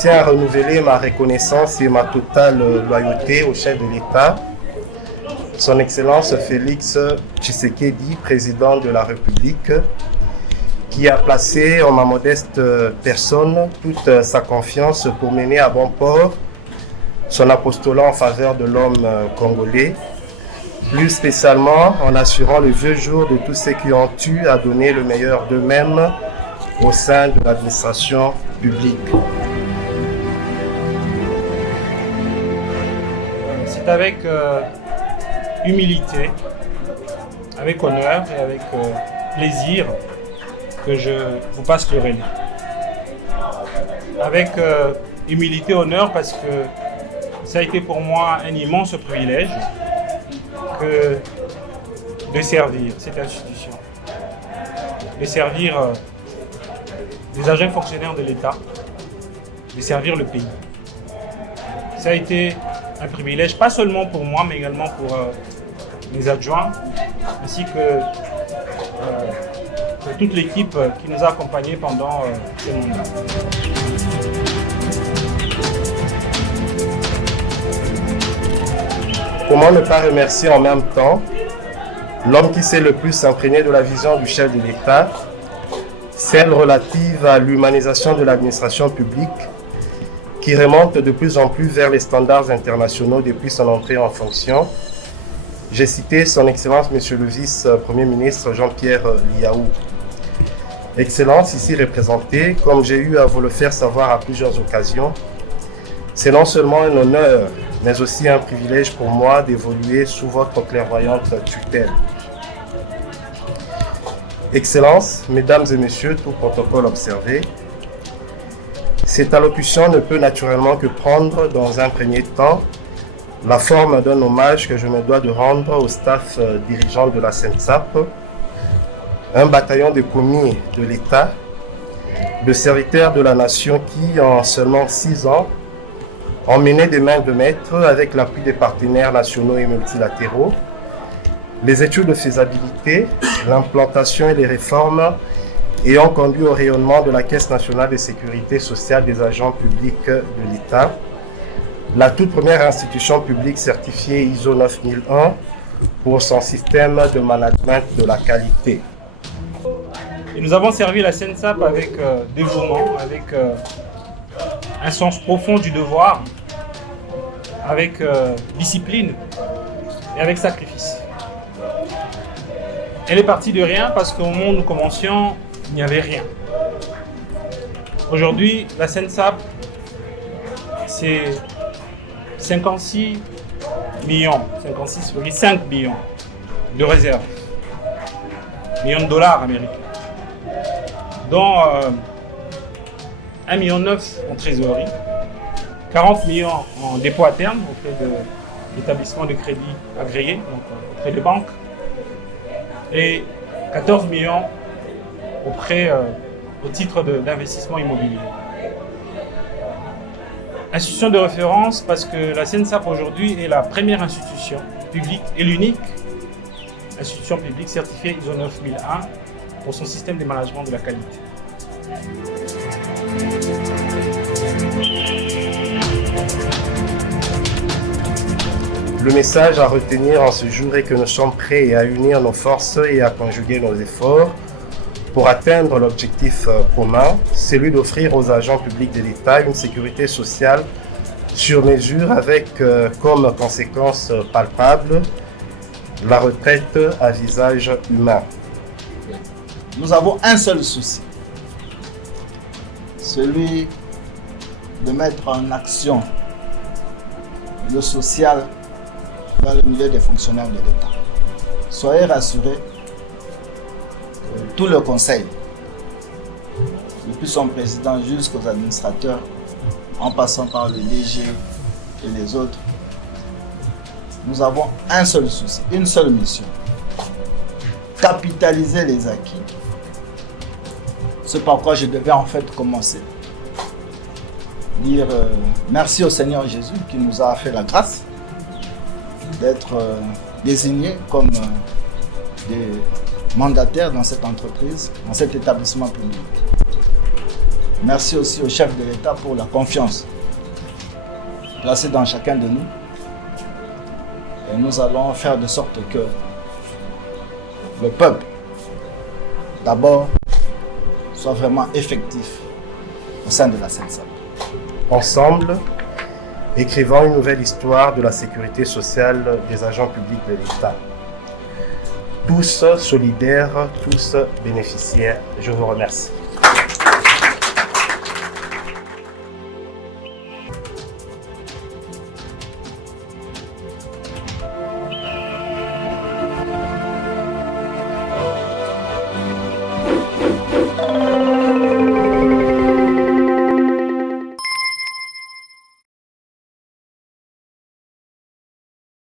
tiens à renouveler ma reconnaissance et ma totale loyauté au chef de l'État, Son Excellence Félix Tshisekedi, président de la République, qui a placé en ma modeste personne toute sa confiance pour mener à bon port son apostolat en faveur de l'homme congolais, plus spécialement en assurant le vieux jour de tous ceux qui ont eu à donner le meilleur d'eux-mêmes au sein de l'administration publique. C'est avec humilité, avec honneur et avec plaisir que je vous passe le relais. Avec humilité, honneur, parce que ça a été pour moi un immense privilège de servir cette institution, de servir les agents fonctionnaires de l'État, de servir le pays. Ça a été un privilège, pas seulement pour moi, mais également pour mes adjoints, ainsi que toute l'équipe qui nous a accompagnés pendant ce mandat. Comment ne pas remercier en même temps l'homme qui s'est le plus imprégné de la vision du chef de l'État, celle relative à l'humanisation de l'administration publique, qui remonte de plus en plus vers les standards internationaux depuis son entrée en fonction. J'ai cité son Excellence Monsieur le Vice-Premier ministre Jean-Pierre Liaou. Excellence ici représentée, comme j'ai eu à vous le faire savoir à plusieurs occasions, c'est non seulement un honneur, mais aussi un privilège pour moi d'évoluer sous votre clairvoyante tutelle. Excellences, Mesdames et Messieurs, tout protocole observé, cette allocution ne peut naturellement que prendre, dans un premier temps, la forme d'un hommage que je me dois de rendre au staff dirigeant de la SENSAP, un bataillon de commis de l'État, de serviteurs de la nation qui, en seulement 6 ans, ont mené de main de maître, avec l'appui des partenaires nationaux et multilatéraux, les études de faisabilité, l'implantation et les réformes ayant conduit au rayonnement de la Caisse nationale de sécurité sociale des agents publics de l'État, la toute première institution publique certifiée ISO 9001 pour son système de management de la qualité. Et nous avons servi la SENSAP avec dévouement, avec un sens profond du devoir, avec discipline et avec sacrifice. Elle est partie de rien parce qu'au moment où nous commencions, il n'y avait rien. Aujourd'hui, la SENSAP, c'est 56 millions, 56,5 millions de réserves, millions de dollars américains, dont 1,9 million en trésorerie, 40 millions en dépôt à terme auprès de l'établissement de crédit agréé, donc auprès de banques, et 14 millions au titre d'investissement immobilier. Institution de référence parce que la SENSAP aujourd'hui est la première institution publique et l'unique institution publique certifiée ISO 9001 pour son système de management de la qualité. Le message à retenir en ce jour est que nous sommes prêts à unir nos forces et à conjuguer nos efforts pour atteindre l'objectif commun, celui d'offrir aux agents publics de l'État une sécurité sociale sur mesure avec comme conséquence palpable la retraite à visage humain. Nous avons un seul souci, celui de mettre en action le social dans le milieu des fonctionnaires de l'État. Soyez rassurés, tout le conseil, depuis son président jusqu'aux administrateurs, en passant par le DG et les autres, nous avons un seul souci, une seule mission. Capitaliser les acquis. Ce par quoi je devais en fait commencer. Dire merci au Seigneur Jésus qui nous a fait la grâce d'être désignés comme des mandataires dans cette entreprise, dans cet établissement public. Merci aussi au chef de l'État pour la confiance placée dans chacun de nous. Et nous allons faire de sorte que le peuple, d'abord, soit vraiment effectif au sein de la Seine-Saint. Ensemble, écrivant une nouvelle histoire de la sécurité sociale des agents publics de l'État. Tous solidaires, tous bénéficiaires. Je vous remercie.